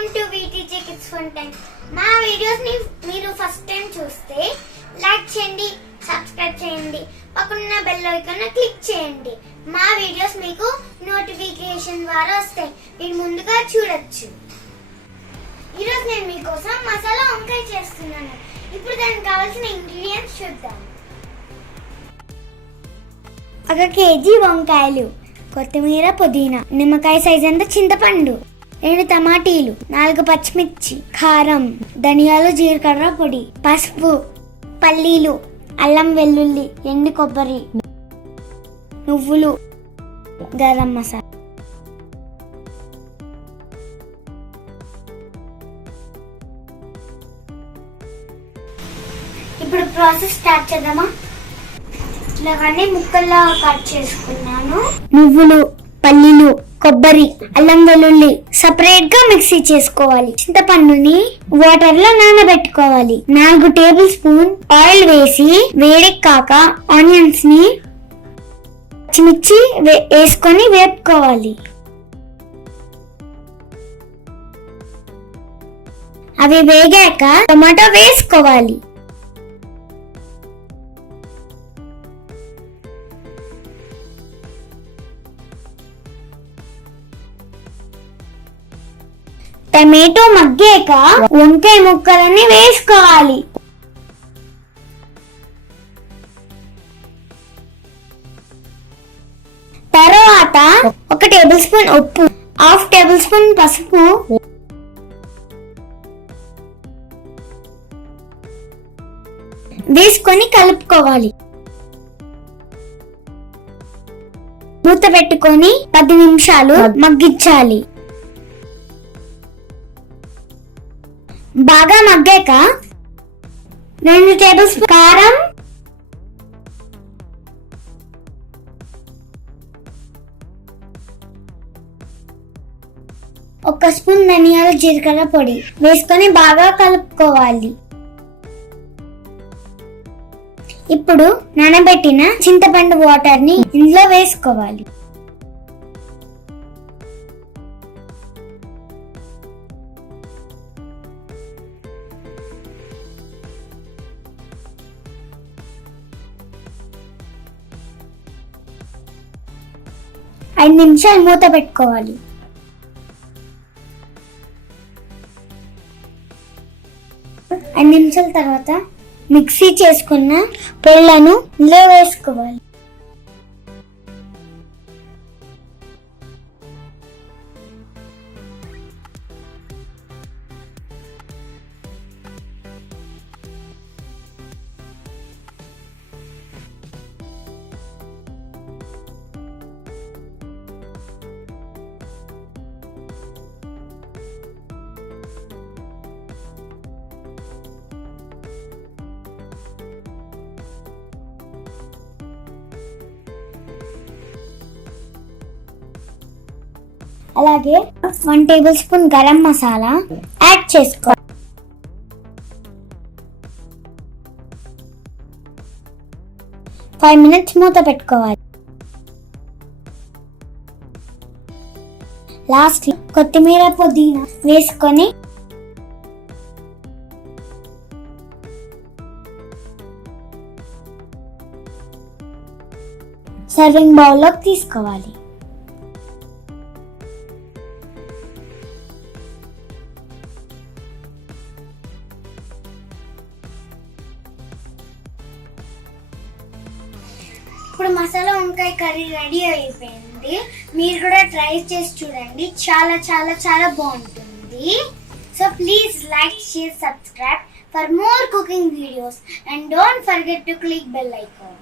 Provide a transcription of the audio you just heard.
Welcome to VTJ Kids Funtime. మా videos ని మీరు ఫస్ట్ టైం చూస్తే లైక్ చేయండి, సబ్స్క్రైబ్ చేయండి, పక్కన బెల్ ఐకాన్ క్లిక్ చేయండి. మా వీడియోస్ మీకు నోటిఫికేషన్ ద్వారా వస్తాయి, మీరు ముందుగా చూడొచ్చు. ఈరోజు నేను మీకోసం మసాలా వంకాయ చేస్తున్నాను. ఇప్పుడు దానికి కావాల్సిన ఇంగ్రీడియంట్స్ చూద్దాం. 1 కేజీ వంకాయలు, కొత్తిమీర, పుదీనా, నిమ్మకాయ సైజ్ అంత చింతపండు, 2 టమాటీలు, 4 పచ్చిమిర్చి, కారం, ధనియాలు, జీలకర్ర పొడి, పసుపు, పల్లీలు, అల్లం వెల్లుల్లి, ఎండు కొబ్బరి, నువ్వులు, గరం మసాలా. ఇప్పుడు ప్రాసెస్ స్టార్ట్ చేద్దామా? ఇలాగనే ముక్కల్లా కట్ చేసుకున్నాను. నువ్వులు, పల్లీలు, కొబ్బరి, అల్లం వెల్లుల్లి సెపరేట్ గా మిక్సీ చేసుకోవాలి. చింతపండుని వాటర్ లో నానబెట్టుకోవాలి. 4 టేబుల్ స్పూన్ ఆయిల్ వేసి వేడెక్కాక ఆనియన్స్ ని, పచ్చిమిర్చి వేసుకొని వేపుకోవాలి. అవి వేగాక టమాటో వేసుకోవాలి. టమాటో మగ్గాక వంకాయ ముక్కలని వేసుకోవాలి. తర్వాత 1 టేబుల్ స్పూన్ ఉప్పు, 1/2 టేబుల్ స్పూన్ పసుపు, వేసుకొని కలుపుకోవాలి. మూత పెట్టుకొని 10 నిమిషాలు మగ్గించాలి. బాగా మగ్గాక 2 టేబుల్ స్పూన్ కారం, 1 స్పూన్ ధనియాల జీలకర్ర పొడి వేసుకొని బాగా కలుపుకోవాలి. ఇప్పుడు నానబెట్టిన చింతపండు వాటర్ ని ఇందులో వేసుకోవాలి. ఐదు నిమిషాలు మూత పెట్టుకోవాలి. ఐదు నిమిషాల తర్వాత మిక్సీ చేసుకున్న పొళ్ళను ఇందులో వేసుకోవాలి. అలాగే 1 table spoon garam masala add చేసుకో. ఫైవ్ మినిట్స్ మూత పెట్టుకోవాలి. లాస్ట్ కొత్తిమీర, పుదీనా వేసుకొని సర్వింగ్ బౌల్లోకి తీసుకోవాలి. ఇప్పుడు మసాలా వంకాయ కర్రీ రెడీ అయిపోయింది. మీరు కూడా ట్రై చేసి చూడండి, చాలా చాలా చాలా బాగుంటుంది. So please like, share, subscribe for more cooking videos and don't forget to click bell icon.